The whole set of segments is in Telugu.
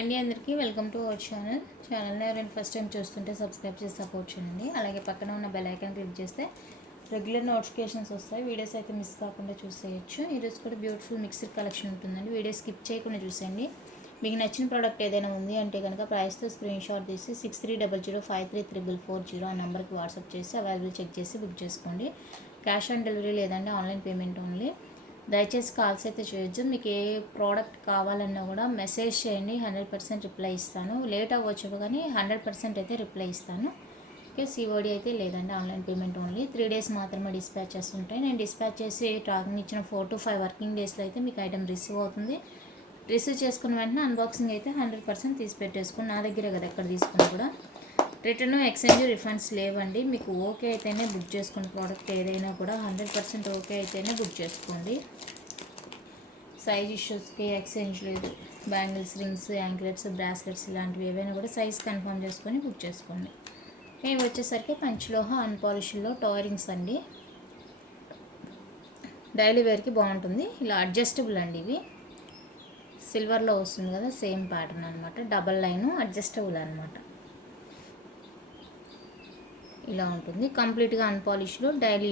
అండి అందరికీ వెల్కమ్ టు అవర్ ఛానల్ని ఎవరైనా ఫస్ట్ టైం చూస్తుంటే సబ్స్క్రైబ్ చేసి సపోర్ట్ చేయండి. అలాగే పక్కన ఉన్న బెల్ ఐకాన్ క్లిక్ చేస్తే రెగ్యులర్ నోటిఫికేషన్స్ వస్తాయి. వీడియోస్ అయితే మిస్ కాకుండా చూసేయచ్చు. ఈరోజు కూడా బ్యూటిఫుల్ మిక్స్డ్ కలెక్షన్ ఉంటుందండి. వీడియో స్కిప్ చేయకుండా చూసేయండి. మీకు నచ్చిన ప్రోడక్ట్ ఏదైనా ఉంది అంటే కనుక ప్రైస్తో స్క్రీన్ షాట్ తీసి 6300533440 ఆ నెంబర్కి వాట్సాప్ చేసి అవైలబుల్ చెక్ చేసి బుక్ చేసుకోండి. క్యాష్ ఆన్ డెలివరీ లేదంటే ఆన్లైన్ పేమెంట్ ఓన్లీ. దయచేసి కాల్స్ అయితే చేయొచ్చు. మీకు ఏ ప్రోడక్ట్ కావాలన్నా కూడా మెసేజ్ చేయండి, 100% రిప్లై ఇస్తాను. లేట్ అవ్వచ్చు కానీ 100% అయితే రిప్లై ఇస్తాను. ఓకే, సిఓడి అయితే లేదండి, ఆన్లైన్ పేమెంట్ ఓన్లీ. 3 డేస్ మాత్రమే డిస్పాచెస్ ఉంటాయి. నేను డిస్పాచ్ చేసి ట్రాకింగ్ ఇచ్చిన 4 to 5 వర్కింగ్ డేస్లో అయితే మీకు ఐటమ్ రిసీవ్ అవుతుంది. రిసీవ్ చేసుకున్న వెంటనే అన్బాక్సింగ్ అయితే 100% తీసి పెట్టేసుకుని నా దగ్గరే కదా ఎక్కడ తీసుకున్నా కూడా. రిటర్న్ ఎక్స్చేంజ్ రిఫండ్స్ లేవండి. మీకు ఓకే అయితేనే బుక్ చేసుకున్న ప్రోడక్ట్ ఏదైనా కూడా 100% ఓకే అయితేనే బుక్ చేసుకోండి. సైజ్ ఇష్యూస్కి ఎక్స్చేంజ్ లేదు. బ్యాంగిల్స్, రింగ్స్, యాంక్లెట్స్, బ్రాస్లెట్స్ ఇలాంటివి ఏవైనా కూడా సైజ్ కన్ఫర్మ్ చేసుకొని బుక్ చేసుకోండి. ఇవి వచ్చేసరికి పంచలోహ అన్పాలిష్లో టోరింగ్స్ అండి. డైలీ వేర్కి బాగుంటుంది. ఇలా అడ్జస్టబుల్ అండి. ఇవి సిల్వర్లో వస్తుంది కదా, సేమ్ ప్యాటర్న్ అనమాట. డబల్ లైను అడ్జస్టబుల్ అనమాట. ఇలా ఉంటుంది. కంప్లీట్గా అన్పాలిష్లో డైలీ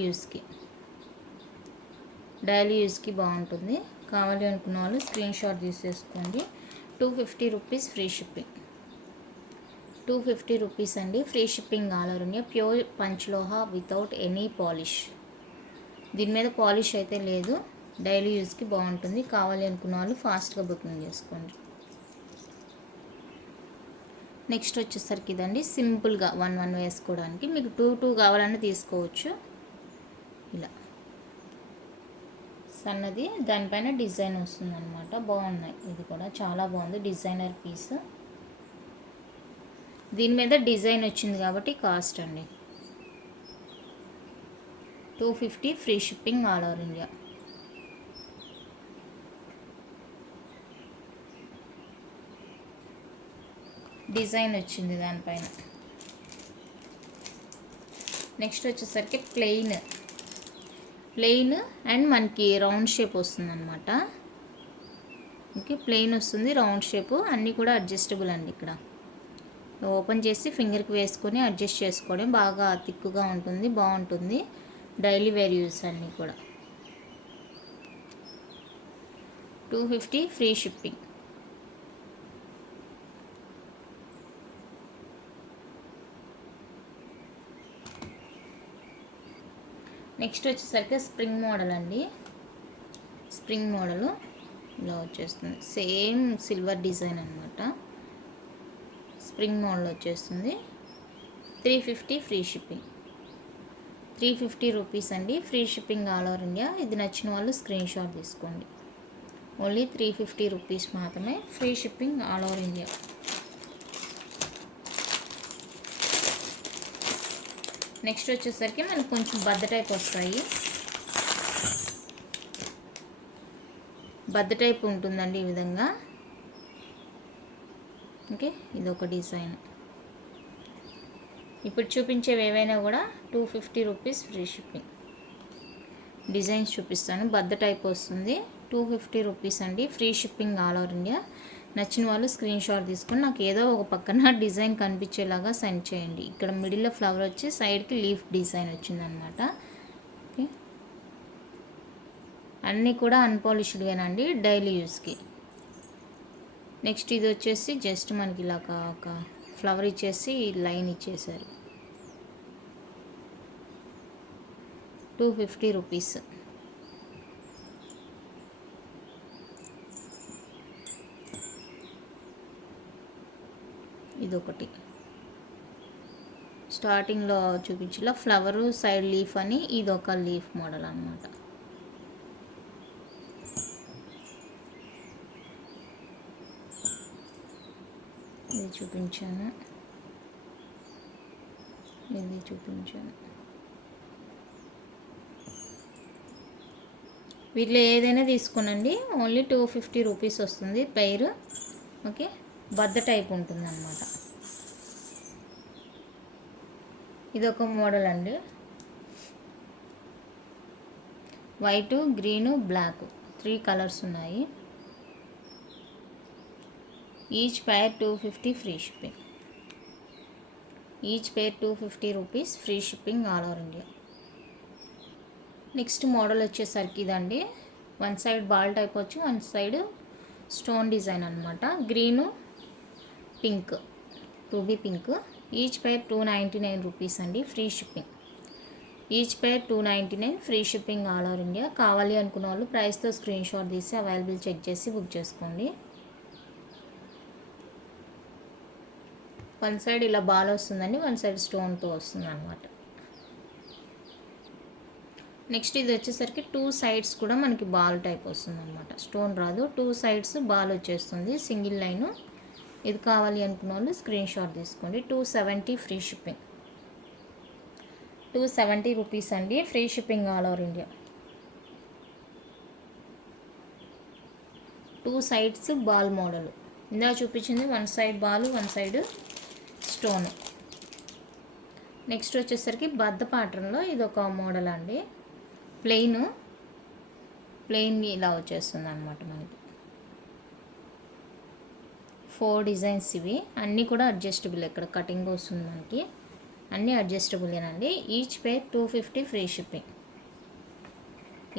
యూస్కి బాగుంటుంది. కావాలి అనుకున్న వాళ్ళు స్క్రీన్ షాట్ తీసేసుకోండి. 250 రూపీస్ ఫ్రీ షిప్పింగ్. 250 రూపీస్ అండి, free shipping all over India. Pure panchaloha without any polish. దీని మీద పాలిష్ అయితే లేదు. డైలీ యూస్కి బాగుంటుంది. కావాలి అనుకున్న వాళ్ళు ఫాస్ట్గా బుకింగ్ చేసుకోండి. నెక్స్ట్ వచ్చేసరికి ఇదండి, సింపుల్గా 1 వేసుకోవడానికి. మీకు 2 కావాలని తీసుకోవచ్చు. ఇలా సన్నది, దానిపైన డిజైన్ వస్తుంది అనమాట. బాగున్నాయి. ఇది కూడా చాలా బాగుంది, డిజైనర్ పీస్. దీని మీద డిజైన్ వచ్చింది కాబట్టి కాస్ట్ అండి 250, free shipping all over India. Design వచ్చింది దానిపైన. నెక్స్ట్ వచ్చేసరికి ప్లెయిన్ అండ్ మనకి రౌండ్ షేప్ వస్తుంది అనమాట. ఓకే, ప్లెయిన్ వస్తుంది, రౌండ్ షేపు. అన్నీ కూడా అడ్జస్టబుల్ అండి. ఇక్కడ ఓపెన్ చేసి ఫింగర్కి వేసుకొని అడ్జస్ట్ చేసుకోవడం. బాగా థిక్గా ఉంటుంది, బాగుంటుంది. డైలీ వేర్ యూస్ అన్నీ కూడా. 250 ఫ్రీ షిప్పింగ్. నెక్స్ట్ వచ్చేసరికి స్ప్రింగ్ మోడల్ అండి. స్ప్రింగ్ మోడలు ఇలా వచ్చేస్తుంది. సేమ్ సిల్వర్ డిజైన్ అనమాట. స్ప్రింగ్ మోడల్ వచ్చేస్తుంది. 350 ఫ్రీ షిప్పింగ్. 350 రూపీస్ అండి, free shipping all over India. ఇది నచ్చిన వాళ్ళు స్క్రీన్ షాట్ తీసుకోండి. ఓన్లీ 350 రూపీస్ మాత్రమే, free shipping all over India. Next వచ్చేసరికి మనకు కొంచెం బద్ద టైప్ వస్తాయి. బద్ద టైప్ ఉంటుందండి ఈ విధంగా. ఓకే, ఇది ఒక డిజైన్. ఇప్పుడు చూపించేవి ఏవైనా కూడా 250 రూపీస్, ఫ్రీ షిప్పింగ్. డిజైన్స్ చూపిస్తాను. బద్ద టైప్ వస్తుంది. 250 రూపీస్ అండి, free shipping all over India. నచ్చిన వాళ్ళు స్క్రీన్ షాట్ తీసుకొని నాకు ఏదో ఒక పక్కన డిజైన్ కనిపించేలాగా సెండ్ చేయండి. ఇక్కడ మిడిల్లో ఫ్లవర్ వచ్చి సైడ్కి లీఫ్ డిజైన్ వచ్చిందనమాట. ఓకే, అన్నీ కూడా అన్పాలిష్డ్వేనండి, డైలీ యూస్కి. నెక్స్ట్ ఇది వచ్చేసి జస్ట్ మనకి ఇలా ఒక ఫ్లవర్ ఇచ్చేసి లైన్ ఇచ్చేసారు. 250 రూపీస్. ఇదొకటి స్టార్టింగ్లో చూపించేలా ఫ్లవరు, సైడ్ లీఫ్ అని. ఇదొక లీఫ్ మోడల్ అన్నమాట. ఇది చూపించాను. వీటిలో ఏదైనా తీసుకోనండి, ఓన్లీ 250 రూపీస్ వస్తుంది పెయిర్. ఓకే, బద్ద టైప్ ఉంటుంది అన్నమాట. ఇది ఒక మోడల్ అండి. వైటు, గ్రీను, బ్లాక్ 3 కలర్స్ ఉన్నాయి. Each pair 250 free shipping. Each pair 250 rupees free shipping all over India. Next model వచ్చేసరికి ఇదండి. వన్ సైడ్ బాల్ టైప్ వచ్చి వన్ సైడ్ స్టోన్ డిజైన్ అనమాట. Green pink, ruby pink. Each pair 299 rupees అండి, free shipping. Each pair 299 free shipping all over India. కావాలి అనుకున్న వాళ్ళు ప్రైస్తో స్క్రీన్ షాట్ తీసి అవైలబుల్ చెక్ చేసి బుక్ చేసుకోండి. వన్ సైడ్ ఇలా బాల్ వస్తుందండి, వన్ సైడ్ స్టోన్తో వస్తుంది అనమాట. నెక్స్ట్ ఇది వచ్చేసరికి 2 సైడ్స్ కూడా మనకి బాల్ టైప్ వస్తుంది అనమాట. స్టోన్ రాదు, 2 సైడ్స్ బాల్ వచ్చేస్తుంది, సింగిల్ లైను. ఇది కావాలి అనుకున్న వాళ్ళు స్క్రీన్ షాట్ తీసుకోండి. 270 ఫ్రీ షిప్పింగ్. 270 రూపీస్ అండి, free shipping all over India. 2 sides ball model. ఇందా చూపించింది one side ball, one side stone. Next వచ్చేసరికి బద్ద ప్యాటర్న్లో ఇది ఒక మోడల్ అండి. ప్లెయిన్ ఇలా వచ్చేస్తుంది అనమాట మనకి. 4 డిజైన్స్ ఇవి, అన్నీ కూడా అడ్జస్టబుల్. ఇక్కడ కటింగ్ వస్తుంది మనకి, అన్నీ అడ్జస్టబులేనండి. Each pair 250 free shipping.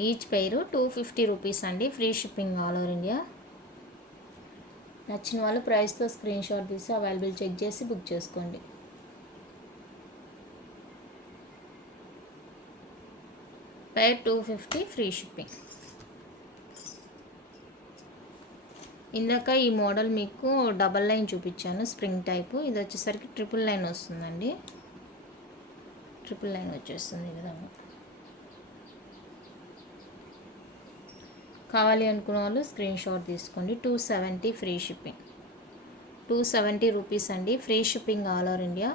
Each pair 250 rupees అండి, free shipping all over India. నచ్చిన వాళ్ళు ప్రైస్తో స్క్రీన్ షాట్ తీసి అవైలబుల్ చెక్ చేసి బుక్ చేసుకోండి. Pair 250 free shipping. ఇందాక ఈ మోడల్ మీకు డబల్ లైన్ చూపించాను, స్ప్రింగ్ టైపు. ఇది వచ్చేసరికి ట్రిపుల్ లైన్ వస్తుందండి. ట్రిపుల్ లైన్ వచ్చేస్తుంది ఈ విధంగా. కావాలి అనుకున్న వాళ్ళు స్క్రీన్ షాట్ తీసుకోండి. 270 ఫ్రీ షిప్పింగ్. 270 రూపీస్ అండి, free shipping all over India.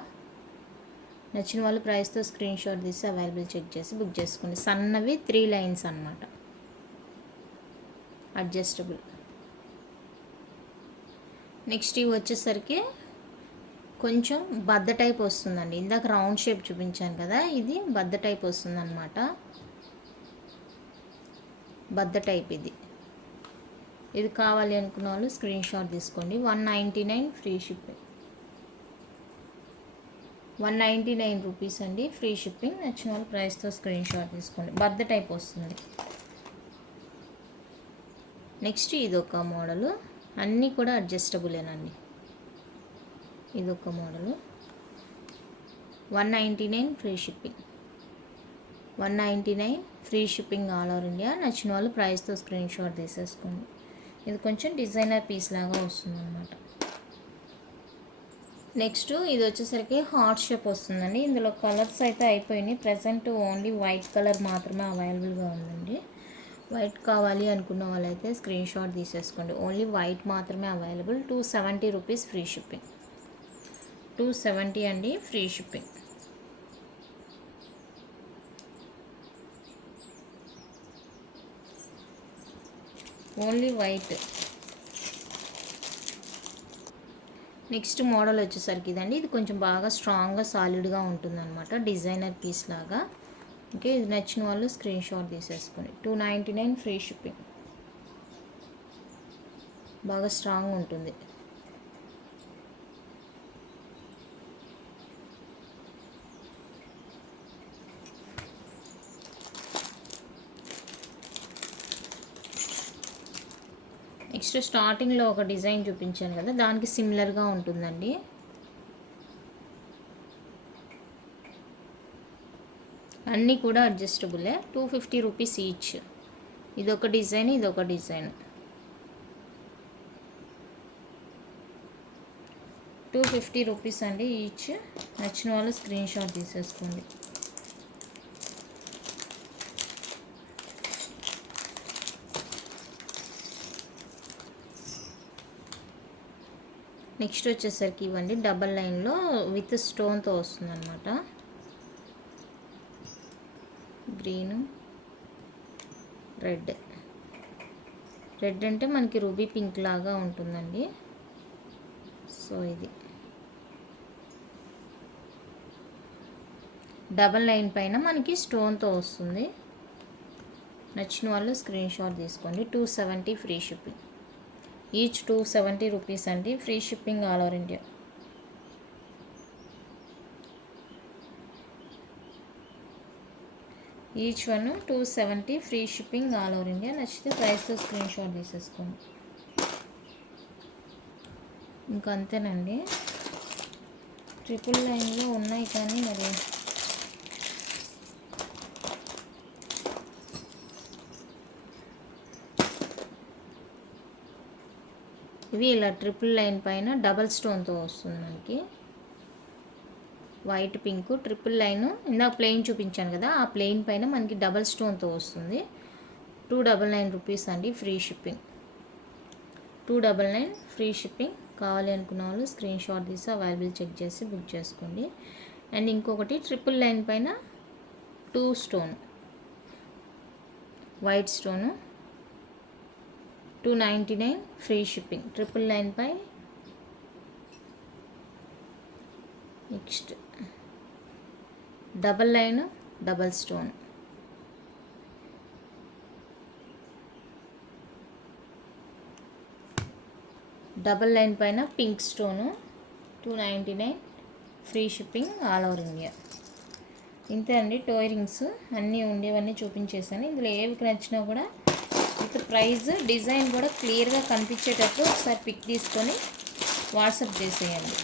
నచ్చిన వాళ్ళు ప్రైస్తో స్క్రీన్ షాట్ తీసి అవైలబుల్ చెక్ చేసి బుక్ చేసుకోండి. సన్నవి 3 లైన్స్ అనమాట, అడ్జస్టబుల్. నెక్స్ట్ ఇవి వచ్చేసరికి కొంచెం బద్ద టైప్ వస్తుందండి. ఇందాక రౌండ్ షేప్ చూపించాను కదా, ఇది బద్ద టైప్ వస్తుంది అనమాట. బద్ద టైప్ ఇది కావాలి అనుకున్న వాళ్ళు స్క్రీన్ షాట్ తీసుకోండి. 199 ఫ్రీ షిప్పింగ్. 199 రూపీస్ అండి, ఫ్రీ షిప్పింగ్. నచ్చిన వాళ్ళు ప్రైస్తో స్క్రీన్ షాట్ తీసుకోండి. బద్ద టైప్ వస్తుంది. నెక్స్ట్ ఇదొక మోడలు, అన్నీ కూడా అడ్జస్టబులేనండి. ఇదొక model. 199 free shipping. 199 free shipping all over India. నచ్చిన వాళ్ళు ప్రైస్తో స్క్రీన్ షాట్ తీసేసుకోండి. ఇది కొంచెం డిజైనర్ పీస్ లాగా వస్తుంది అన్నమాట. నెక్స్ట్ ఇది వచ్చేసరికి హార్ట్ షేప్ వస్తుందండి. ఇందులో కలర్స్ అయితే అయిపోయినాయి, ప్రజెంట్ ఓన్లీ వైట్ కలర్ మాత్రమే అవైలబుల్గా ఉందండి. వైట్ కావాలి అనుకున్న వాళ్ళైతే స్క్రీన్ షాట్ తీసేసుకోండి. ఓన్లీ వైట్ మాత్రమే అవైలబుల్. 270 rupees free shipping. 270 అండి, free shipping. Only white. Next model వచ్చేసరికి ఇదండి. ఇది కొంచెం బాగా స్ట్రాంగ్గా సాలిడ్గా ఉంటుందన్నమాట, డిజైనర్ పీస్ లాగా. ఓకే, ఇది నచ్చిన వాళ్ళు స్క్రీన్ షాట్ తీసేసుకోండి. 299 ఫ్రీ షిప్పింగ్. బాగా స్ట్రాంగ్ ఉంటుంది. నెక్స్ట్ స్టార్టింగ్లో ఒక డిజైన్ చూపించాను కదా, దానికి సిమిలర్గా ఉంటుందండి. అన్నీ కూడా అడ్జస్టబులే. 250 రూపీస్ ఈచ్. ఇదొక డిజైన్, ఇదొక డిజైన్. 250 రూపీస్ అండి ఈచ్. నచ్చిన వాళ్ళు స్క్రీన్ షాట్ తీసేసుకోండి. నెక్స్ట్ వచ్చేసరికి ఇవ్వండి, డబల్ లైన్లో విత్ స్టోన్తో వస్తుందన్నమాట. Green, red. రెడ్ అంటే మనకి రూబీ పింక్ లాగా ఉంటుందండి. సో ఇది డబల్ లైన్ పైన మనకి స్టోన్తో వస్తుంది. నచ్చిన వాళ్ళు స్క్రీన్ షాట్ తీసుకోండి. 270 ఫ్రీ షిప్పింగ్. ఈచ్ 270 రూపీస్ అండి, free shipping all over India. Each one 270, free shipping all over India. నచ్చితే ప్రైస్తో స్క్రీన్ షాట్ తీసేసుకోండి. ఇంకా అంతేనండి. ట్రిపుల్ లైన్లో ఉన్నాయి కానీ మరి ఇవి ఇలా ట్రిపుల్ లైన్ పైన డబల్ స్టోన్తో వస్తుంది మనకి. వైట్ పింక్ ట్రిపుల్ లైన్ ఇందాక ప్లెయిన్ చూపించాను కదా, ఆ ప్లెయిన్ పైన మనకి డబల్ స్టోన్తో వస్తుంది. 299 రూపీస్ అండి, ఫ్రీ షిప్పింగ్. 299 free shipping. కావాలి అనుకున్న వాళ్ళు స్క్రీన్ షాట్ తీసి అవైలబుల్ చెక్ చేసి బుక్ చేసుకోండి. అండ్ ఇంకొకటి ట్రిపుల్ లైన్ పైన 2 stone white stone 299 free shipping. Triple line పై next double line double stone, double line పైన pink stone 299 free shipping all over India. ఇంతే అండి. టోయ్ రింగ్స్ అన్నీ ఉండేవన్నీ చూపించేసాను. ఇందులో ఏవి నచ్చినా కూడా విత్ ప్రైస్ డిజైన్ కూడా క్లియర్గా కనిపించేటట్టు ఒకసారి పిక్ తీసుకొని వాట్సాప్ చేసేయండి.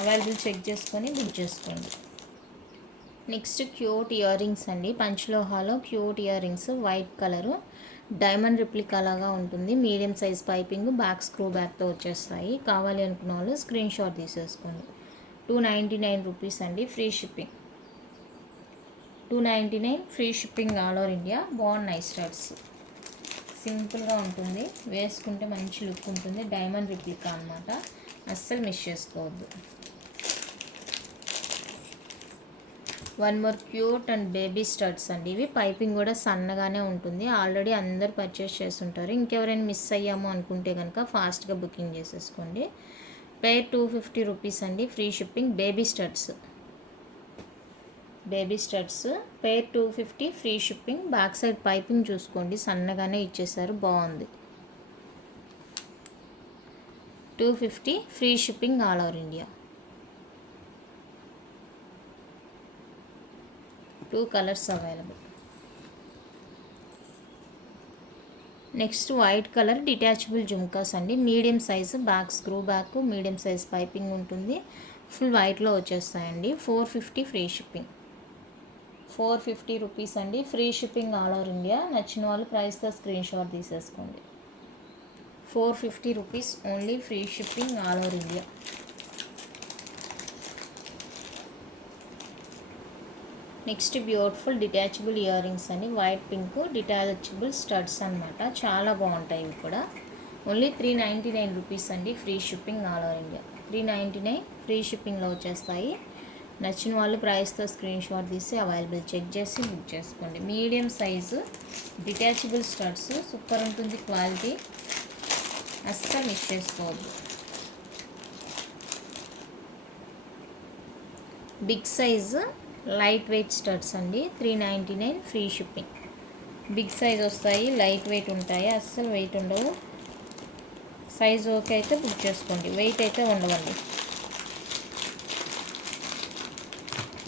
అవైలబుల్ చెక్ చేసుకొని బుక్ చేసుకోండి. నెక్స్ట్ క్యూట్ ఇయర్ రింగ్స్ అండి, పంచలోహాలో cute ear rings, white colour, diamond replica లాగా ఉంటుంది. Medium size piping, back screw బ్యాక్తో వచ్చేస్తాయి. కావాలి అనుకున్న వాళ్ళు స్క్రీన్ షాట్ తీసేసుకోండి. 299 రూపీస్ అండి, free shipping. 299 free shipping all over India. బాగున్నాయి స్టడ్స్, సింపుల్గా ఉంటుంది, వేసుకుంటే మంచి లుక్ ఉంటుంది. డైమండ్ రిప్లికా అన్నమాట, అస్సలు మిస్ చేసుకోవద్దు. One more cute and baby studs అండి. ఇవి పైపింగ్ కూడా సన్నగానే ఉంటుంది. ఆల్రెడీ అందరు పర్చేస్ చేస్తుంటారు. ఇంకెవరైనా మిస్ అయ్యాము అనుకుంటే కనుక ఫాస్ట్గా బుకింగ్ చేసేసుకోండి. పేర్ 250 రూపీస్ అండి, free shipping. Baby studs, baby studs pair 250 free shipping. Back side piping చూసుకోండి, సన్నగానే ఇచ్చేసారు, బాగుంది. 250 free shipping all over India. 2 colours available. Next white colour detachable jhumkas అండి, medium size, back screw back, medium size piping ఉంటుంది. ఫుల్ వైట్లో వచ్చేస్తాయండి. 450 ఫ్రీ షిప్పింగ్. 450 రూపీస్ అండి, free shipping all over India. నచ్చిన వాళ్ళు ప్రైస్తో స్క్రీన్ షాట్ తీసేసుకోండి. 450 rupees only, free shipping all over India. Next beautiful detachable ear rings అని, వైట్ పింక్ డిటాచబుల్ స్టడ్స్ అనమాట, చాలా బాగుంటాయి ఇవి కూడా. ఓన్లీ 399 రూపీస్ అండి, free shipping all over India. 399 ఫ్రీ షిప్పింగ్లో వచ్చేస్తాయి. నచ్చిన వాళ్ళు ప్రైస్తో స్క్రీన్ షాట్ తీసి అవైలబుల్ చెక్ చేసి బుక్ చేసుకోండి. Medium size detachable studs, super ఉంటుంది క్వాలిటీ, అస్సలు మిస్ చేసుకోవద్దు. Big size light weight studs అండి, 399 ఫ్రీ షిప్పింగ్. బిగ్ సైజ్ వస్తాయి, లైట్ వెయిట్ ఉంటాయి, అస్సలు వెయిట్ ఉండవు. సైజ్ ఓకే అయితే బుక్ చేసుకోండి, వెయిట్ అయితే ఉండవండి.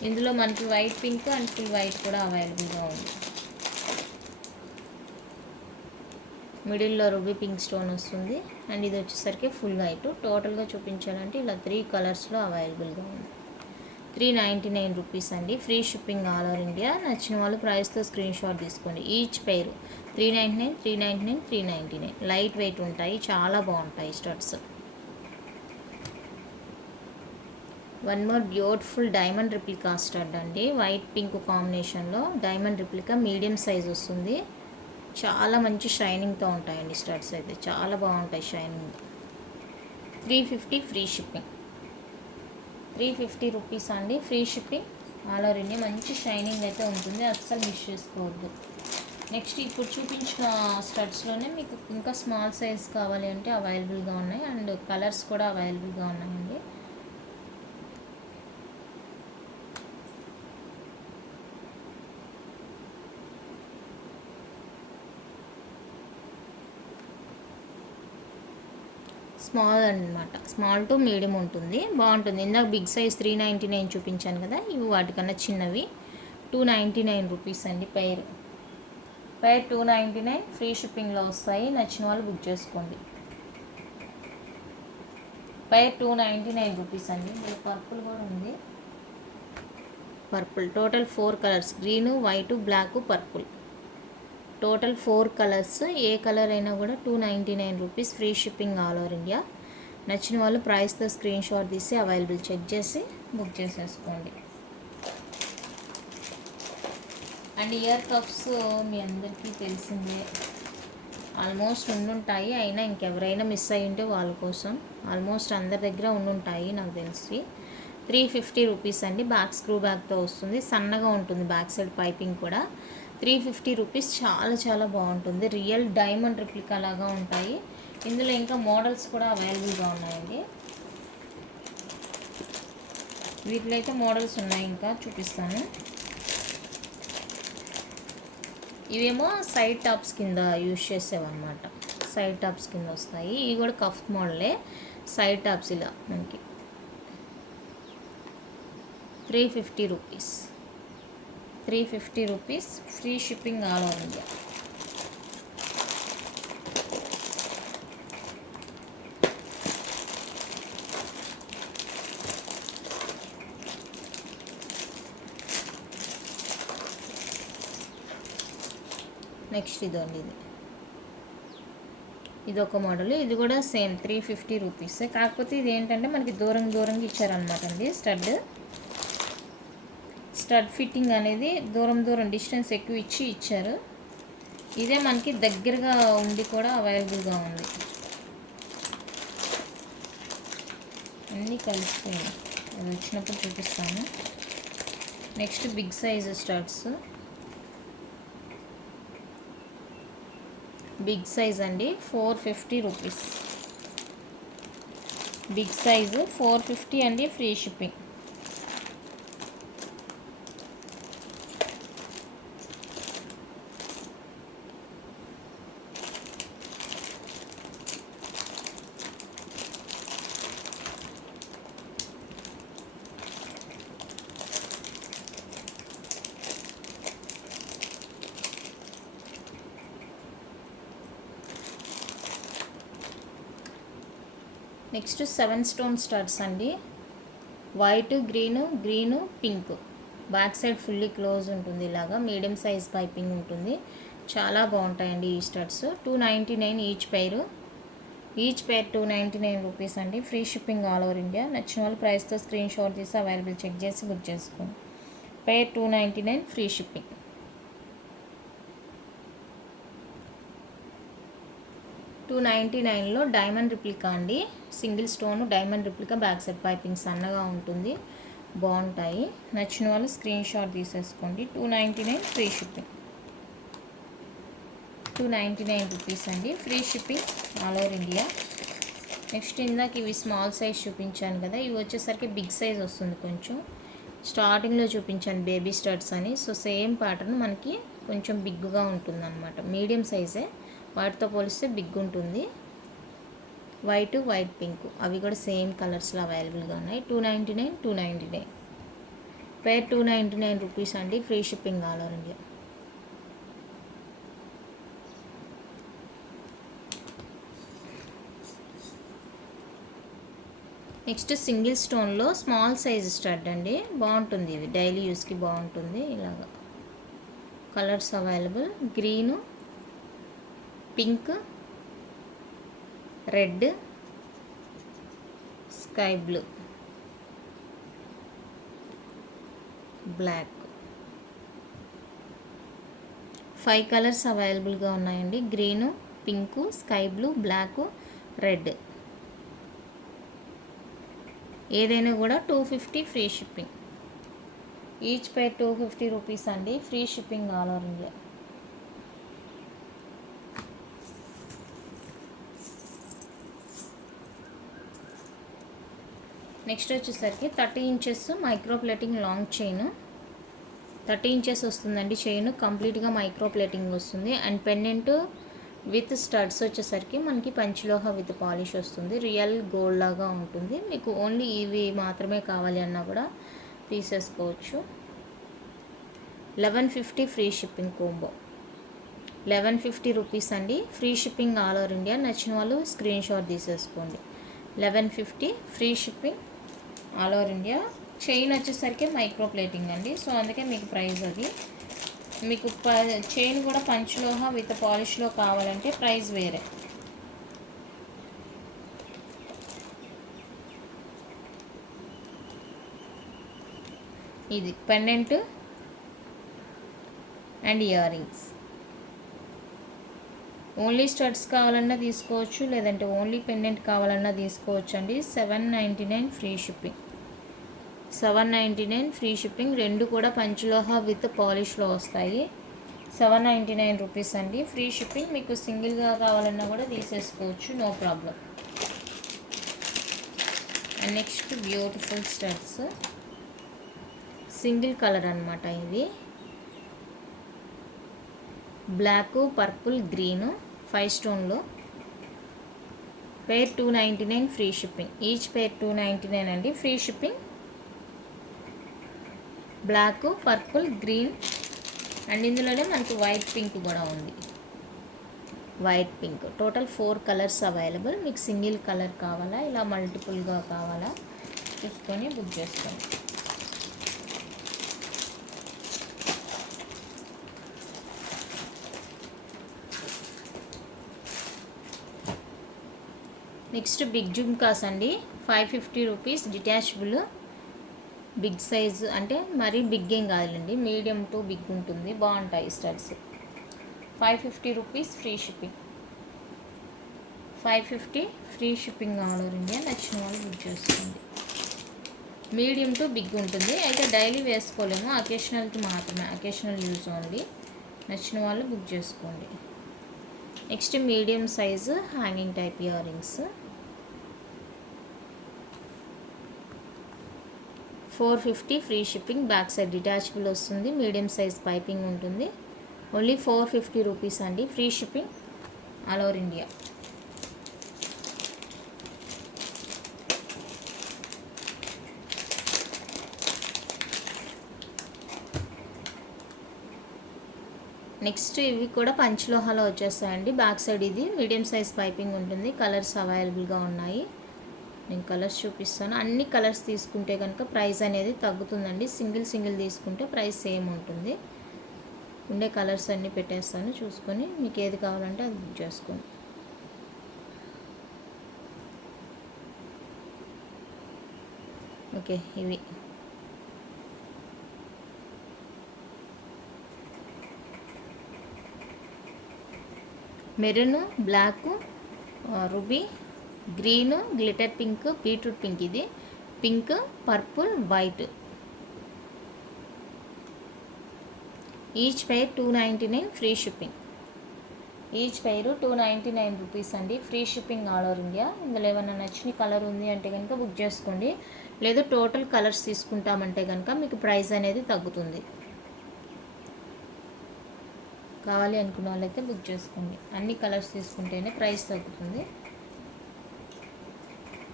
ఇందులో మనకి white pink and full white కూడా అవైలబుల్గా ఉంది. మిడిల్లో రూబీ పింక్ స్టోన్ వస్తుంది అండ్ ఇది వచ్చేసరికి ఫుల్ వైట్. టోటల్గా చూపించాలంటే ఇలా 3 కలర్స్లో అవైలబుల్గా ఉంది. 399 రూపీస్ అండి, free shipping all over India. నచ్చిన వాళ్ళు ప్రైస్తో స్క్రీన్ షాట్ తీసుకోండి. ఈచ్ పేరు 399, 399, 399. లైట్ వెయిట్ ఉంటాయి, చాలా బాగుంటాయి studs. One more beautiful diamond replica stud అండి, వైట్ పింక్ కాంబినేషన్లో డైమండ్ రిప్లికా, మీడియం సైజ్ వస్తుంది. చాలా మంచి షైనింగ్తో ఉంటాయండి స్టడ్స్ అయితే, చాలా బాగుంటాయి షైనింగ్. 350 free shipping. 350 రూపీస్ అండి, free shipping all over India. మంచి షైనింగ్ అయితే ఉంటుంది, అస్సలు మిస్ చేసుకోవద్దు. నెక్స్ట్ ఇప్పుడు చూపించిన స్టడ్స్లోనే మీకు ఇంకా స్మాల్ సైజ్ కావాలి అంటే అవైలబుల్గా ఉన్నాయి అండ్ కలర్స్ కూడా అవైలబుల్గా ఉన్నాయండి. స్మాల్ అనమాట, స్మాల్ టు మీడియం ఉంటుంది, బాగుంటుంది. ఇందాక బిగ్ సైజ్ 399 చూపించాను కదా, ఇవి వాటికన్నా చిన్నవి. 299 రూపీస్ అండి పెయిర్ 299, ఫ్రీ షిప్పింగ్లో వస్తాయి. నచ్చిన వాళ్ళు బుక్ చేసుకోండి. పెయిర్ 299 రూపీస్ అండి. పర్పుల్ కూడా ఉంది, purple. Total 4 colours, green, white, black, purple. Total 4 colours. ఏ కలర్ అయినా కూడా 299 rupees, free shipping all over India. నచ్చిన వాళ్ళు ప్రైస్తో స్క్రీన్ షాట్ తీసి అవైలబుల్ చెక్ చేసి బుక్ చేసేసుకోండి. అండ్ ఇయర్ కప్స్ మీ అందరికీ తెలిసిందే, ఆల్మోస్ట్ ఉండుంటాయి. అయినా ఇంకెవరైనా మిస్ అయ్యి ఉంటే వాళ్ళ కోసం, ఆల్మోస్ట్ అందరి దగ్గర ఉండుంటాయి నాకు తెలిసి. 350 రూపీస్ అండి. బ్యాక్ స్క్రూ బ్యాగ్తో వస్తుంది, సన్నగా ఉంటుంది బ్యాక్ సైడ్ పైపింగ్ కూడా. 350 రూపీస్, చాలా చాలా బాగుంటుంది. రియల్ డైమండ్ రిప్లికా లాగా ఉంటాయి. ఇందులో ఇంకా మోడల్స్ కూడా అవైలబుల్గా ఉన్నాయండి. వీటిలో అయితే మోడల్స్ ఉన్నాయి, ఇంకా చూపిస్తాను. ఇవేమో సైడ్ టాప్స్ కింద యూజ్ చేసేవన్నమాట, సైడ్ టాప్స్ కింద వస్తాయి. ఇవి కూడా కఫ్ మోడలే, సైడ్ టాప్స్ ఇలా మనకి. 350 rupees, 350 rupees, free shipping all over India. Next ఇదండి, ఇది ఒక మోడల్. ఇది కూడా సేమ్ 350 రూపీస్. కాకపోతే ఇది ఏంటంటే మనకి దూరంగా ఇచ్చారనమాట అండి. స్టడ్ ఫిట్టింగ్ అనేది దూరం డిస్టెన్స్ ఎక్కువ ఇచ్చారు. ఇదే మనకి దగ్గరగా ఉండి కూడా అవైలబుల్గా ఉంది. అన్నీ కలిసిపోయాయి, అది వచ్చినప్పుడు చూపిస్తాను. Next big size studs, big size అండి. 450 రూపీస్, బిగ్ సైజు 450 అండి, free shipping. Next 7 stone studs అండి. White, green, pink. Back side fully close ఉంటుంది, ఇలాగా మీడియం సైజ్ పైపింగ్ ఉంటుంది. చాలా బాగుంటాయండి ఈ స్టడ్స్. 299 ఈచ్ పెయిర్ 299 రూపీస్ అండి, free shipping all over India. నచ్చిన వాళ్ళు ప్రైస్తో స్క్రీన్ షాట్ తీసి అవైలబుల్ చెక్ చేసి బుక్ చేసుకోండి. Pair 299, free shipping. $299లో డైమండ్ రిప్లికా అండి. Single stone diamond replica, back side piping సన్నగా ఉంటుంది, బాగుంటాయి. నచ్చిన వాళ్ళు స్క్రీన్ షాట్ తీసేసుకోండి. 299, ఫ్రీ షిప్పింగ్. 299 రూపీస్ అండి, free shipping all over India. Next ఇందాక ఇవి స్మాల్ సైజ్ చూపించాను కదా, ఇవి వచ్చేసరికి బిగ్ సైజ్ వస్తుంది కొంచెం. స్టార్టింగ్లో చూపించాను బేబీ స్టడ్స్ అని. సో సేమ్ ప్యాటర్న్ మనకి కొంచెం బిగ్గా ఉంటుంది అనమాట, మీడియం సైజే, వాటితో పోలిస్తే బిగ్ ఉంటుంది. వైట్, పింక్, అవి కూడా సేమ్ కలర్స్లో అవైలబుల్గా ఉన్నాయి. 299 పెయిర్ 299 రూపీస్ అండి, free shipping all over India. Next single స్టోన్లో స్మాల్ సైజ్ స్టడ్ అండి, బాగుంటుంది. ఇది డైలీ యూస్కి బాగుంటుంది. ఇలాగా colours available, green, pink, red, sky blue, black. 5 colours అవైలబుల్గా ఉన్నాయండి. Green, pink, sky blue, black, red. ఏదైనా కూడా 250, free shipping. Each pair 250 rupees అండి, free shipping all over India. Next వచ్చేసరికి 30 inches micro plating long chain. 30 inches వస్తుందండి చైన్, కంప్లీట్గా మైక్రో ప్లేటింగ్ వస్తుంది. అండ్ పెండెంట్ విత్ స్టడ్స్ వచ్చేసరికి మనకి పంచలోహ విత్ పాలిష్ వస్తుంది. రియల్ గోల్డ్ లాగా ఉంటుంది. మీకు ఓన్లీ ఇవి మాత్రమే కావాలి అన్నా కూడా తీసేసుకోవచ్చు. 1150 ఫ్రీ షిప్పింగ్ కోంబో. 1150 రూపీస్ అండి. Free shipping all over India. నచ్చిన వాళ్ళు స్క్రీన్ షాట్ తీసేసుకోండి. 1150 free shipping all over India. Chain వచ్చేసరికి మైక్రో ప్లేటింగ్ అండి. సో అందుకే మీకు ప్రైస్ అది. మీకు చైన్ కూడా పంచలోహ విత్ పాలిష్లో కావాలంటే ప్రైస్ వేరే. ఇది pendant and ear rings. Only studs కావాలన్నా తీసుకోవచ్చు, లేదంటే ఓన్లీ పెండెంట్ కావాలన్నా తీసుకోవచ్చు అండి. 799 ఫ్రీ షిప్పింగ్. 799 free shipping. రెండు కూడా పంచలోహ విత్ పాలిష్లో వస్తాయి. 799 రూపీస్ అండి. Free shipping. మీకు సింగిల్గా కావాలన్నా కూడా తీసేసుకోవచ్చు, no problem. And next beautiful studs, single colour అనమాట. ఇది బ్లాక్, పర్పుల్, గ్రీన్ 5 స్టోన్లో. Pair 299 free shipping. Each pair 299 అండి. Free shipping. Black, purple, green and ఇందులోనే మనకి వైట్ పింక్ కూడా ఉంది. White pink. Total 4 colours available. మీకు సింగిల్ కలర్ కావాలా, ఇలా మల్టిపుల్గా కావాలా చూసుకొని బుక్ చేసుకోండి. నెక్స్ట్ బిగ్ జుమ్కాస్ అండి. 550 రూపీస్. డిటాచబుల్ బిగ్ సైజు, అంటే మరీ బిగ్ ఏం కాదులేండి, మీడియం టు బిగ్ ఉంటుంది. బాగుంటాయి studs. 550 rupees free shipping. 550 free shipping all over India. నచ్చిన వాళ్ళు బుక్ చేసుకోండి. మీడియం టు బిగ్ ఉంటుంది. అయితే డైలీ వేసుకోలేము, అకేషనల్కి మాత్రమే, అకేషనల్ యూజ్ ఓన్లీ. నచ్చిన వాళ్ళు బుక్ చేసుకోండి. Next medium size hanging type ear rings. 450 free shipping. Back side detachable వస్తుంది. మీడియం సైజ్ పైపింగ్ ఉంటుంది. ఓన్లీ 450 రూపీస్ అండి. Free shipping all over India. Next ఇవి కూడా పంచలోహాలో వచ్చేస్తాయండి. బ్యాక్ సైడ్ ఇది మీడియం సైజ్ పైపింగ్ ఉంటుంది. కలర్స్ అవైలబుల్గా ఉన్నాయి. నేను కలర్స్ చూపిస్తాను. అన్ని కలర్స్ తీసుకుంటే కనుక ప్రైస్ అనేది తగ్గుతుందండి. సింగిల్ తీసుకుంటే ప్రైస్ సేమ్ ఉంటుంది. ఉండే కలర్స్ అన్నీ పెట్టేస్తాను, చూసుకొని మీకు ఏది కావాలంటే అది బుక్ చేసుకోండి. ఓకే, ఇవి maroon, black, ruby, green, glitter pink, beetroot pink. ఇది pink, purple, white. Each pair 299 free shipping. Each pair 299 rupees అండి. Free shipping all over India. ఇందులో ఏమైనా నచ్చిన కలర్ ఉంది అంటే కనుక బుక్ చేసుకోండి. లేదు టోటల్ కలర్స్ తీసుకుంటామంటే కనుక మీకు ప్రైస్ అనేది తగ్గుతుంది. కావాలి అనుకున్న వాళ్ళైతే బుక్ చేసుకోండి. అన్ని కలర్స్ తీసుకుంటేనే ప్రైస్ తగ్గుతుంది.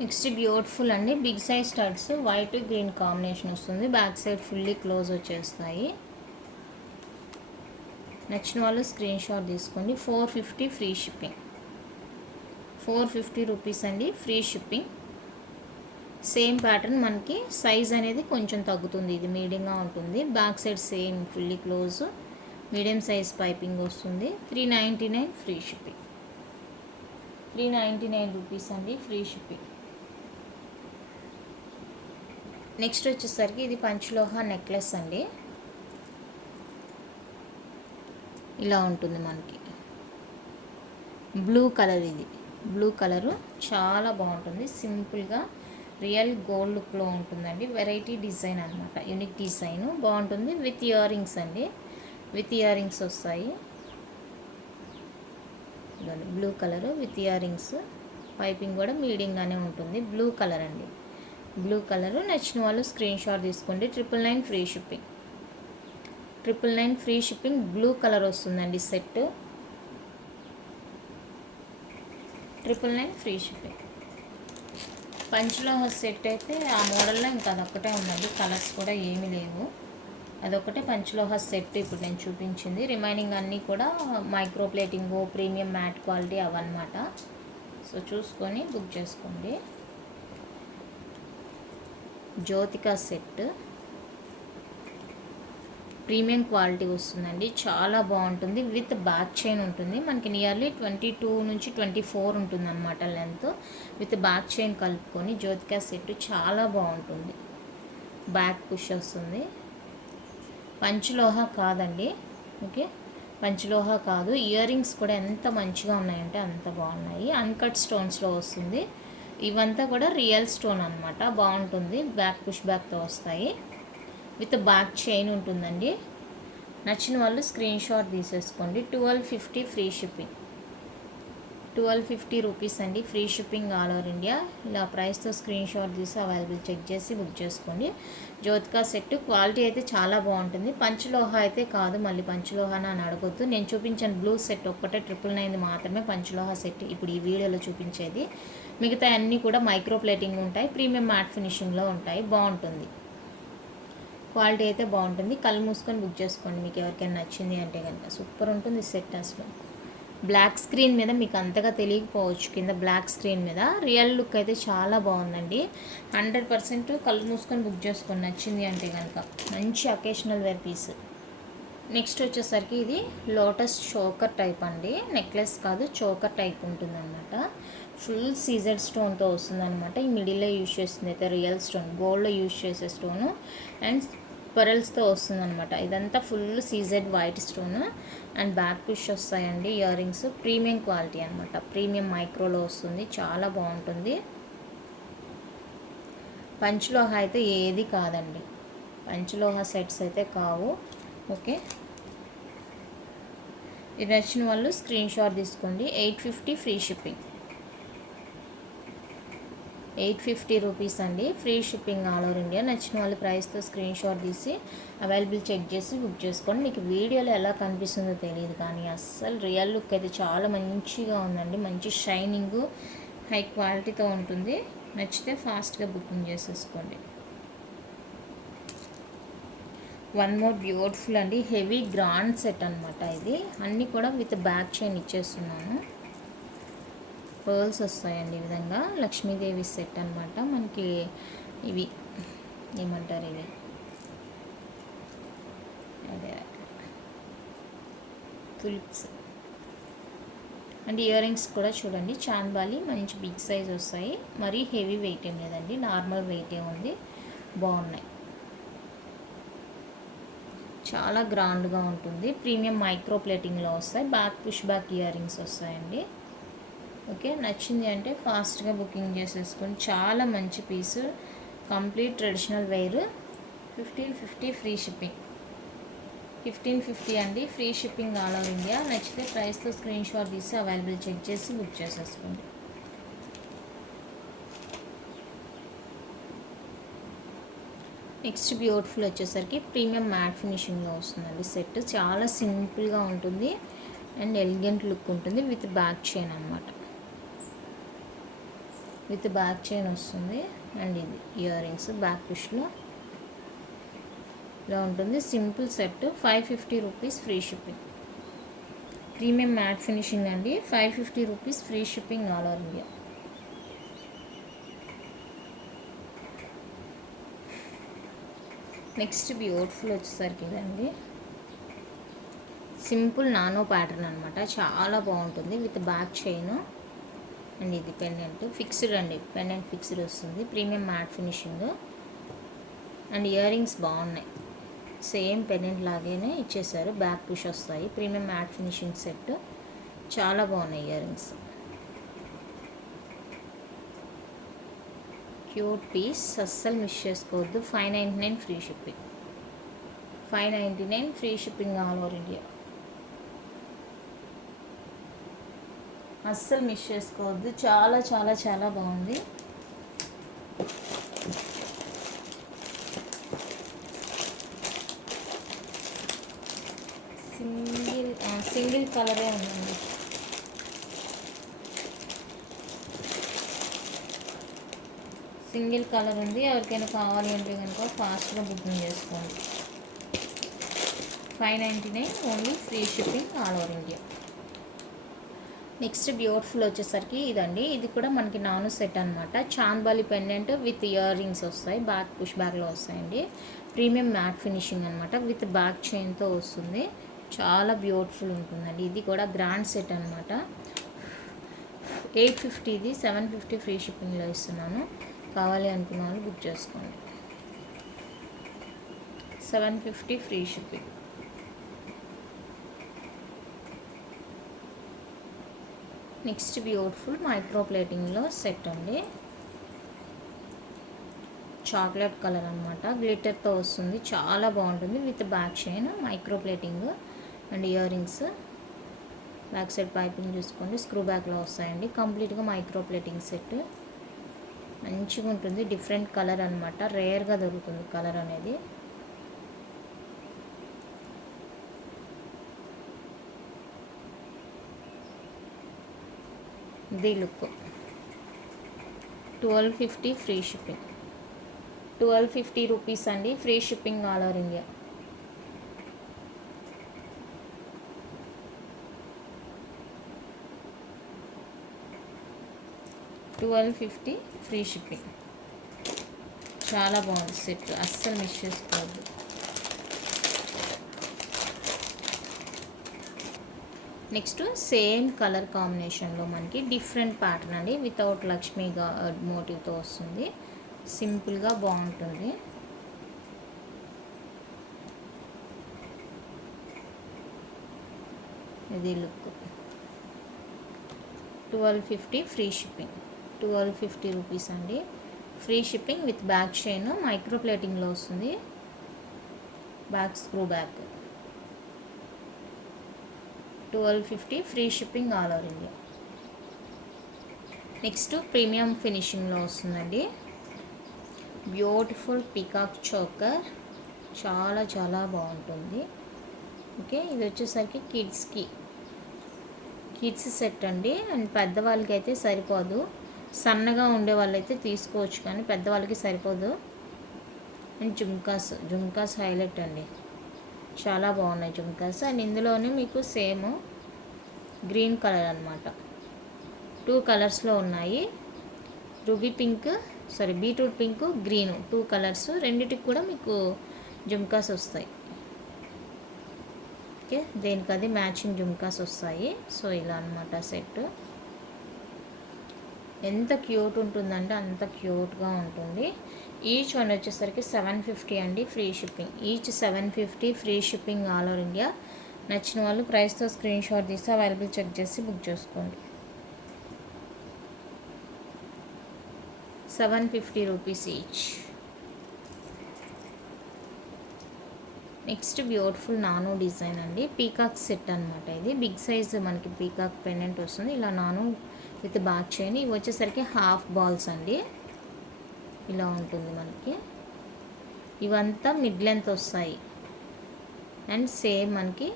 నెక్స్ట్ బ్యూటిఫుల్ అండి. Big size studs, white green combination వస్తుంది. బ్యాక్ సైడ్ ఫుల్లీ క్లోజ్ వచ్చేస్తాయి. నచ్చిన వాళ్ళు స్క్రీన్ షాట్ తీసుకోండి. 450 ఫ్రీ షిప్పింగ్. 450 రూపీస్ అండి. Free shipping. Same pattern. మనకి సైజ్ అనేది కొంచెం తగ్గుతుంది. ఇది మీడియంగా ఉంటుంది. Back side same fully close medium size piping వస్తుంది. 399 ఫ్రీ షిప్పింగ్. 399 రూపీస్ అండి. Free shipping. నెక్స్ట్ వచ్చేసరికి ఇది పంచలోహ నెక్లెస్ అండి. ఇలా ఉంటుంది మనకి. Blue colour. ఇది బ్లూ కలరు చాలా బాగుంటుంది. సింపుల్గా రియల్ గోల్డ్ లుక్లో ఉంటుందండి. వెరైటీ డిజైన్ అనమాట. యూనిక్ డిజైన్ బాగుంటుంది. విత్ ఇయర్ రింగ్స్ అండి. విత్ ఇయర్ రింగ్స్ వస్తాయి. Blue colour with ear rings. Piping కూడా మీడియంగానే ఉంటుంది. బ్లూ కలర్ అండి. Blue colour. నచ్చిన వాళ్ళు స్క్రీన్ షాట్ తీసుకోండి. 999 free shipping. 999 free shipping. Blue colour వస్తుందండి సెట్. 999 free shipping. పంచలో సెట్ అయితే ఆ మోడల్లో ఇంకా అదొక్కటే ఉందండి, కలర్స్ కూడా ఏమీ లేవు. అదొకటే పంచలోహ సెట్ ఇప్పుడు నేను చూపించింది. రిమైనింగ్ అన్నీ కూడా micro plating, premium matte quality అవన్నమాట. సో చూసుకొని బుక్ చేసుకోండి. జ్యోతిక సెట్ ప్రీమియం క్వాలిటీ వస్తుందండి, చాలా బాగుంటుంది. విత్ బ్యాక్ చైన్ ఉంటుంది. మనకి నియర్లీ 22 నుంచి 24 ఉంటుంది అనమాట లెంత్. విత్ బ్యాక్ చైన్ కలుపుకొని జ్యోతిక సెట్ చాలా బాగుంటుంది. బ్యాక్ పుష్ వస్తుంది. పంచలోహ కాదండి, ఓకే, పంచలోహ కాదు. ఇయర్ రింగ్స్ కూడా ఎంత మంచిగా ఉన్నాయంటే అంత బాగున్నాయి. అన్కట్ స్టోన్స్లో వస్తుంది. ఇవంతా కూడా రియల్ స్టోన్ అనమాట, బాగుంటుంది. బ్యాక్ పుష్ బ్యాక్తో వస్తాయి. విత్ బ్యాక్ చైన్ ఉంటుందండి. నచ్చిన వాళ్ళు స్క్రీన్ షాట్ తీసేసుకోండి. 1250 ఫ్రీ షిప్పింగ్. 1250 రూపీస్ అండి, free shipping all over India. ఇలా ప్రైస్తో స్క్రీన్ షాట్ తీసి అవైలబుల్ చెక్ చేసి బుక్ చేసుకోండి. జ్యోతిక సెట్ క్వాలిటీ అయితే చాలా బాగుంటుంది. పంచలోహ అయితే కాదు, మళ్ళీ పంచలోహన అని అడగొద్దు. నేను చూపించిన బ్లూ సెట్ ఒక్కటే 999 మాత్రమే పంచలోహ సెట్ ఇప్పుడు ఈ వీడియోలో చూపించేది. మిగతా అన్నీ కూడా మైక్రో ప్లేటింగ్ ఉంటాయి, ప్రీమియం మ్యాట్ ఫినిషింగ్లో ఉంటాయి, బాగుంటుంది. క్వాలిటీ అయితే బాగుంటుంది. కళ్ళు మూసుకొని బుక్ చేసుకోండి మీకు ఎవరికైనా నచ్చింది అంటే కనుక. సూపర్ ఉంటుంది సెట్ అసలు. బ్లాక్ స్క్రీన్ మీద మీకు అంతగా తెలియకపోవచ్చు, కింద బ్లాక్ స్క్రీన్ మీద రియల్ లుక్ అయితే చాలా బాగుందండి. 100% కళ్ళు మూసుకొని బుక్ చేసుకొని నచ్చింది అంటే కనుక. మంచి అకేషనల్ వేర్ పీస్. నెక్స్ట్ వచ్చేసరికి ఇది లోటస్ చోకర్ టైప్ అండి, నెక్లెస్ కాదు చోకర్ టైప్ ఉంటుంది అనమాట. ఫుల్ సీజెడ్ స్టోన్తో వస్తుందన్నమాట. ఈ మిడిల్లో యూజ్ చేస్తుంది అయితే రియల్ స్టోన్, గోల్డ్లో యూజ్ చేసే స్టోను అండ్ పెరల్స్తో వస్తుందన్నమాట. ఇదంతా full CZ white stone and back push వస్తాయండి. ఇయర్ రింగ్స్ ప్రీమియం క్వాలిటీ అనమాట, ప్రీమియం మైక్రోలో వస్తుంది, చాలా బాగుంటుంది. పంచలోహ అయితే ఏది కాదండి, పంచలోహ సెట్స్ అయితే కావు, ఓకే. ఇది నచ్చిన వాళ్ళు స్క్రీన్ షాట్ తీసుకోండి. 850 ఫ్రీ షిప్పింగ్. 850 రూపీస్ అండి, free shipping all over India. నచ్చిన వాళ్ళు ప్రైస్తో స్క్రీన్ షాట్ తీసి అవైలబుల్ చెక్ చేసి బుక్ చేసుకోండి. మీకు వీడియోలో ఎలా కనిపిస్తుందో తెలియదు కానీ అస్సలు రియల్ లుక్ అయితే చాలా మంచిగా ఉందండి. మంచి షైనింగ్, హై క్వాలిటీతో ఉంటుంది. నచ్చితే ఫాస్ట్గా బుకింగ్ చేసేసుకోండి. వన్ మోర్ బ్యూటిఫుల్ అండి, హెవీ గ్రాండ్ సెట్ అనమాట. ఇది అన్నీ కూడా విత్ బ్యాక్ చైన్ ఇచ్చేస్తున్నాను. పర్ల్స్ వస్తాయండి ఈ విధంగా. లక్ష్మీదేవి సెట్ అనమాట. మనకి ఇవి ఏమంటారు, ఇవి అదే తులిప్స్ అండ్ ఇయర్ రింగ్స్ కూడా చూడండి చాంద్బాలి, మంచి బిగ్ సైజ్ వస్తాయి. మరీ హెవీ వెయిట్ ఏం లేదండి, నార్మల్ వెయిటే ఉంది, బాగున్నాయి. చాలా గ్రాండ్గా ఉంటుంది. ప్రీమియం మైక్రో ప్లేటింగ్లో వస్తాయి. Back push back ear rings వస్తాయండి, ఓకే. నచ్చింది అంటే ఫాస్ట్గా బుకింగ్ చేసేసుకొని. చాలా మంచి piece, complete traditional wear. 1550 free shipping. 1550 అండి, free shipping all over India. నచ్చితే ప్రైస్తో స్క్రీన్ షాట్ తీసి అవైలబుల్ చెక్ చేసి బుక్ చేసేసుకోండి. నెక్స్ట్ బ్యూటిఫుల్ వచ్చేసరికి ప్రీమియం మ్యాట్ ఫినిషింగ్లో వస్తుందండి సెట్. చాలా సింపుల్గా ఉంటుంది అండ్ ఎలిగెంట్ లుక్ ఉంటుంది. విత్ బ్యాక్ చైన్ అనమాట, విత్ బ్యాక్ చైన్ వస్తుంది. అండ్ ఇది ఇయర్ రింగ్స్ బ్యాక్ పుష్లో ఇలా ఉంటుంది. Simple set. 550 rupees free shipping. Premium matte finishing అండి. 550 rupees free shipping all over India. Next beautiful వచ్చేసరికి ఇదండి, సింపుల్ నానో ప్యాటర్న్ అనమాట. చాలా బాగుంటుంది విత్ బ్యాక్ చైన్ అండ్ ఇది పెండెంట్ ఫిక్స్డ్ అండి, పెండెంట్ ఫిక్స్డ్ వస్తుంది. Premium matte finishing and ear rings బాగున్నాయి. సేమ్ పెండెంట్ లాగానే ఇచ్చేసారు. బ్యాక్ పుష్ వస్తాయి. ప్రీమియం మ్యాట్ ఫినిషింగ్ సెట్, చాలా బాగున్నాయి ఇయర్ రింగ్స్. క్యూట్ పీస్, అస్సలు మిస్ చేసుకోవద్దు. 599 free shipping. 599 free shipping all over India. అస్సలు మిస్ చేసుకోవద్దు. చాలా చాలా చాలా బాగుంది. సింగిల్ కలరే ఉందండి. సింగిల్ కలర్ ఉంది. ఎవరికైనా కావాలి అంటే కనుక ఫాస్ట్గా బుకింగ్ చేసుకోండి. 599 only, free shipping all over India. Next beautiful వచ్చేసరికి ఇదండి. ఇది కూడా మనకి నాను సెట్ అనమాట. Chandbali pendant with ear rings వస్తాయి. బ్యాక్ పుష్ బ్యాగ్లో వస్తాయండి. ప్రీమియం మ్యాట్ ఫినిషింగ్ అనమాట. విత్ బ్యాక్ చైన్తో వస్తుంది. చాలా బ్యూటిఫుల్ ఉంటుందండి. ఇది కూడా గ్రాండ్ సెట్ అనమాట. 850 ఇది, 750 ఫ్రీ షిప్పింగ్లో ఇస్తున్నాను. కావాలి అనుకున్న వాళ్ళు బుక్ చేసుకోండి. 750 free shipping. Next beautiful micro ప్లేటింగ్లో సెట్ అండి. చాక్లెట్ కలర్ అనమాట. గ్లిటర్తో వస్తుంది. చాలా బాగుంటుంది. With back chain, micro plating and ear rings. Back side piping చూసుకోండి. స్క్రూ బ్యాక్లో వస్తాయండి. కంప్లీట్గా మైక్రో ప్లేటింగ్ సెట్. మంచిగా ఉంటుంది. డిఫరెంట్ కలర్ అనమాట. రేర్గా దొరుకుతుంది కలర్ అనేది. The look. 1250 free shipping. 1250 rupees అండి. Free shipping all over India. $1250 free shipping. చాలా బాగుంది సెట్. అస్సలు మిస్ చేసుకోవద్దు. నెక్స్ట్ సేమ్ కలర్ కాంబినేషన్లో మనకి డిఫరెంట్ ప్యాటర్న్ అండి. వితౌట్ లక్ష్మీ మోటివ్తో వస్తుంది. సింపుల్గా బాగుంటుంది. ఇది లుక్. 1250 free shipping. 1250 రూపీస్ అండి. Free shipping with back chain, micro ప్లేటింగ్లో వస్తుంది. Back screw back. 1250 free shipping all over India. Next premium ఫినిషింగ్లో వస్తుందండి. Beautiful peacock choker. చాలా చాలా బాగుంటుంది. ఓకే, ఇది వచ్చేసరికి కిడ్స్ సెట్ అండి. అండ్ పెద్దవాళ్ళకి అయితే సరిపోదు. సన్నగా ఉండే వాళ్ళైతే తీసుకోవచ్చు, కానీ పెద్దవాళ్ళకి సరిపోదు. అండ్ జుమ్కాస్ హైలైట్ అండి. చాలా బాగున్నాయి జుమ్కాస్. అండ్ ఇందులోనే మీకు సేమ్ గ్రీన్ కలర్ అనమాట. 2 కలర్స్లో ఉన్నాయి. Beetroot pink, green 2 colours. రెండిటికి కూడా మీకు జుమ్కాస్ వస్తాయి. ఓకే, దేనికది మ్యాచింగ్ జుమ్కాస్ వస్తాయి. సో ఇలా అనమాట సెట్. ఎంత క్యూట్ ఉంటుందంటే అంత క్యూట్గా ఉంటుంది. ఈచ్ వన్ వచ్చేసరికి 750 అండి. Free shipping. Each 750 free shipping all over India. నచ్చిన వాళ్ళు ప్రైస్తో స్క్రీన్ షాట్ తీసి అవైలబుల్ చెక్ చేసి బుక్ చేసుకోండి. 750 rupees each. Next beautiful nano design అండి. పీకాక్ సెట్ అనమాట. ఇది బిగ్ సైజ్ మనకి పీకాక్ పెండెంట్ వస్తుంది. ఇలా నానో విత్ బ్యాక్ చైన్. ఇవి వచ్చేసరికి హాఫ్ బాల్స్ అండి. ఇలా ఉంటుంది మనకి. ఇవంతా మిడ్ లెంత్ వస్తాయి. అండ్ సేమ్ మనకి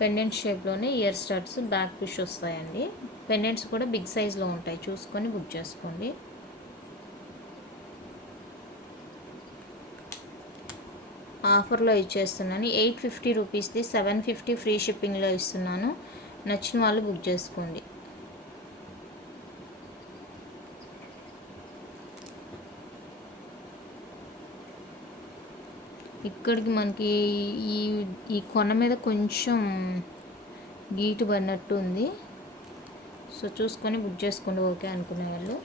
పెండెంట్ షేప్లోనే ఇయర్ స్టడ్స్, బ్యాక్ పుష్ వస్తాయండి. పెండెంట్స్ కూడా బిగ్ సైజ్లో ఉంటాయి. చూసుకొని బుక్ చేసుకోండి. ఆఫర్లో ఇచ్చేస్తున్నాను. 850 రూపీస్ది 750 ఫ్రీ షిప్పింగ్లో ఇస్తున్నాను. నచ్చిన వాళ్ళు బుక్ చేసుకోండి. ఇక్కడికి మనకి ఈ కొన మీద కొంచెం గీటు పడినట్టు ఉంది. సో చూసుకొని బుక్ చేసుకోండి ఓకే అనుకునే వాళ్ళు.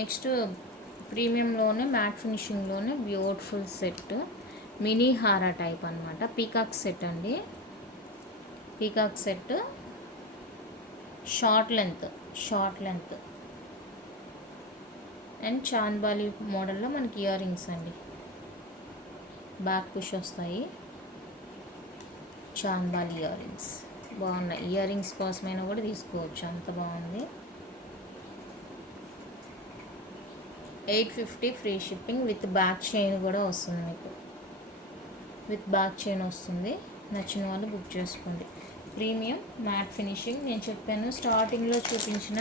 నెక్స్ట్ ప్రీమియంలోనే మ్యాట్ ఫినిషింగ్లోనే బ్యూటిఫుల్ సెట్. మినీ హారా టైప్ అనమాట. పీకాక్ సెట్ అండి. Peacock set short length and chandbali మోడల్లో మనకి ఇయర్ రింగ్స్ అండి. బ్యాక్ పుష్ వస్తాయి. చాంద్బాలి ఇయర్ రింగ్స్ బాగున్నాయి. ఇయర్ రింగ్స్ కోసమైనా కూడా తీసుకోవచ్చు, అంత బాగుంది. 850 free shipping with back chain కూడా వస్తుంది మీకు. విత్ బ్యాక్ చైన్ వస్తుంది. నచ్చిన వాళ్ళు బుక్ చేసుకోండి. Premium matte finishing. నేను చెప్పాను స్టార్టింగ్లో చూపించిన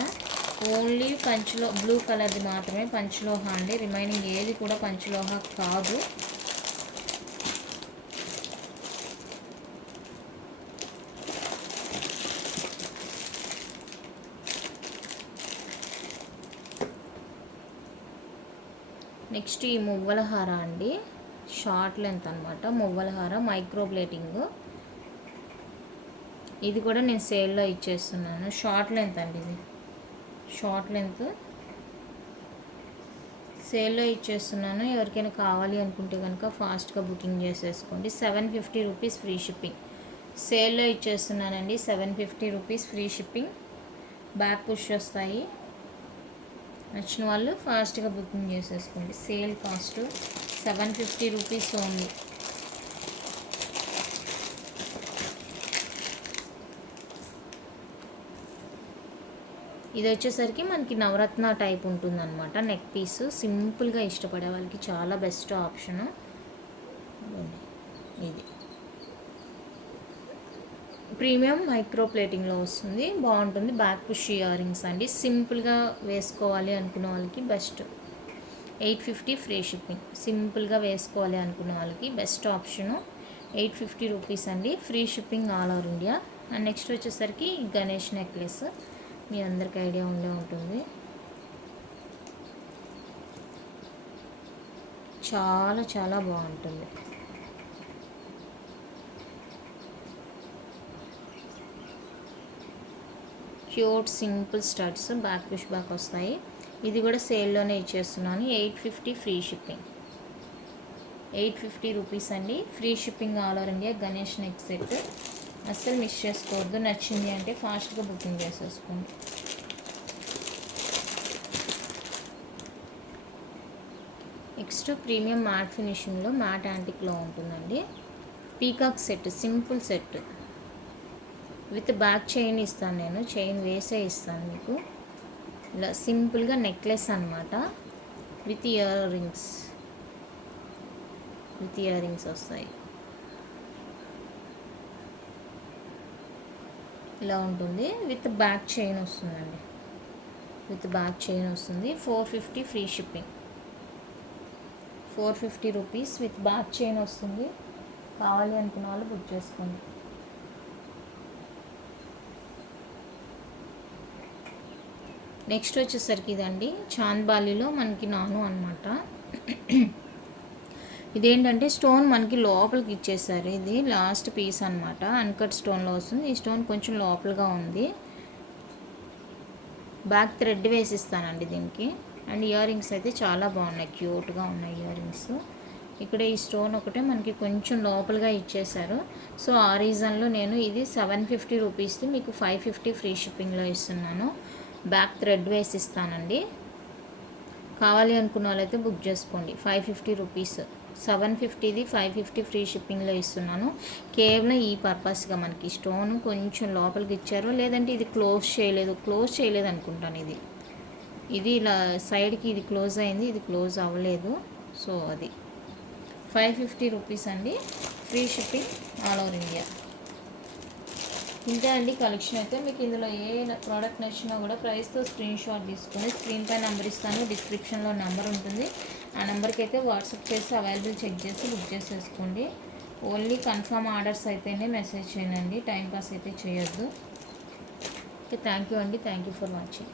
ఓన్లీ పంచలో బ్లూ కలర్ది మాత్రమే పంచలోహ అండి, రిమైనింగ్ ఏది కూడా పంచలోహ కాదు. నెక్స్ట్ ఈ మువ్వల హార అండి, షార్ట్ లెంత్ అనమాట. మువ్వల హార మైక్రో ప్లేటింగ్, ఇది కూడా నేను సేల్లో ఇచ్చేస్తున్నాను. షార్ట్ లెంత్ అండి, ఇది షార్ట్ లెంత్ సేల్లో ఇచ్చేస్తున్నాను. ఎవరికైనా కావాలి అనుకుంటే కనుక ఫాస్ట్గా బుకింగ్ చేసేసుకోండి. 750 రూపీస్ ఫ్రీ షిప్పింగ్ సేల్లో ఇచ్చేస్తున్నానండి. 750 rupees free shipping, back push వస్తాయి. నచ్చిన వాళ్ళు ఫాస్ట్గా బుకింగ్ చేసేసుకోండి. Sale cost 750 rupees only. ఇది వచ్చేసరికి మనకి నవరత్న టైప్ ఉంటుందన్నమాట. నెక్ పీస్ సింపుల్గా ఇష్టపడే వాళ్ళకి చాలా బెస్ట్ ఆప్షను ఇది. ప్రీమియం మైక్రో ప్లేటింగ్లో వస్తుంది, బాగుంటుంది. బ్యాక్ పుష్ ఇయర్ రింగ్స్ అండి, సింపుల్గా వేసుకోవాలి అనుకున్న వాళ్ళకి బెస్ట్. 850 ఫ్రీ షిప్పింగ్, సింపుల్గా వేసుకోవాలి అనుకున్న వాళ్ళకి బెస్ట్ ఆప్షను. 850 రూపీస్ అండి, free shipping all over India. And next వచ్చేసరికి గణేష్ నెక్లెస్, మీ అందరికి ఐడియా ఉండే ఉంటుంది. చాలా చాలా బాగుంటుంది. Cute simple studs, back push back వస్తాయి. ఇది కూడా సేల్లోనే ఇచ్చేస్తున్నాను. 850 ఫ్రీ షిప్పింగ్, 850 రూపీస్ అండి, free shipping all over India. Ganesh neck set అస్సలు మిస్ చేసుకోవద్దు. నచ్చింది అంటే ఫాస్ట్గా బుకింగ్ చేసేసుకోండి. నెక్స్ట్ ప్రీమియం మ్యాట్ ఫినిషింగ్లో మ్యాట్ యాంటిక్లో ఉంటుందండి. Peacock set, simple set with back chain ఇస్తాను నేను, చైన్ వేసే ఇస్తాను మీకు. ఇలా సింపుల్గా నెక్లెస్ అనమాట, విత్ ఇయర్ రింగ్స్, వస్తాయి. ఇలా ఉంటుంది, విత్ బ్యాక్ చైన్ వస్తుందండి, విత్ బ్యాక్ చైన్ వస్తుంది. 450 free shipping, 450 rupees with back chain వస్తుంది. కావాలి అనుకున్న వాళ్ళు బుక్ చేసుకోండి. నెక్స్ట్ వచ్చేసరికి ఇదండి, చాంద్బాలిలో మనకి నాను అనమాట. ఇదేంటంటే స్టోన్ మనకి లోపలికి ఇచ్చేసారు. ఇది లాస్ట్ పీస్ అనమాట, అన్కట్ స్టోన్లో వస్తుంది. ఈ స్టోన్ కొంచెం లోపలగా ఉంది. బ్యాక్ థ్రెడ్ వేసిస్తానండి దీనికి. అండ్ ఇయర్ రింగ్స్ అయితే చాలా బాగున్నాయి, క్యూట్గా ఉన్నాయి ఇయర్ రింగ్స్. ఇక్కడ ఈ స్టోన్ ఒకటే మనకి కొంచెం లోపలగా ఇచ్చేసారు. సో ఆ రీజన్లో నేను ఇది 750 రూపీస్ది మీకు 550 ఫ్రీ షిప్పింగ్లో ఇస్తున్నాను. బ్యాక్ థ్రెడ్ వేసి ఇస్తానండి. కావాలి అనుకున్న వాళ్ళైతే బుక్ చేసుకోండి. 550 రూపీస్, 750ది 550 ఫ్రీ షిప్పింగ్లో ఇస్తున్నాను. కేవలం ఈ పర్పస్గా మనకి స్టోన్ కొంచెం లోపలికి ఇచ్చారు, లేదంటే ఇది క్లోజ్ చేయలేదు అనుకుంటాను. ఇది ఇలా సైడ్కి ఇది క్లోజ్ అయింది, ఇది క్లోజ్ అవ్వలేదు. సో అది 550 రూపీస్ అండి, free shipping all over India. ఇంతే అండి కలెక్షన్ అయితే. మీకు ఇందులో ఏ ప్రోడక్ట్ నచ్చినా కూడా ప్రైస్తో స్క్రీన్ షాట్ తీసుకొని స్క్రీన్ పై నెంబర్ ఇస్తాను, డిస్క్రిప్షన్లో నెంబర్ ఉంటుంది. ఆ నెంబర్కి అయితే వాట్సాప్ చేసి అవైలబుల్ చెక్ చేసి బుక్ చేసేసుకోండి. ఓన్లీ కన్ఫర్మ్ ఆర్డర్స్ అయితేనే మెసేజ్ చేయండి, టైంపాస్ అయితే చేయొద్దు. ఓకే, థ్యాంక్ యూ అండి, థ్యాంక్ యూ ఫర్ వాచింగ్.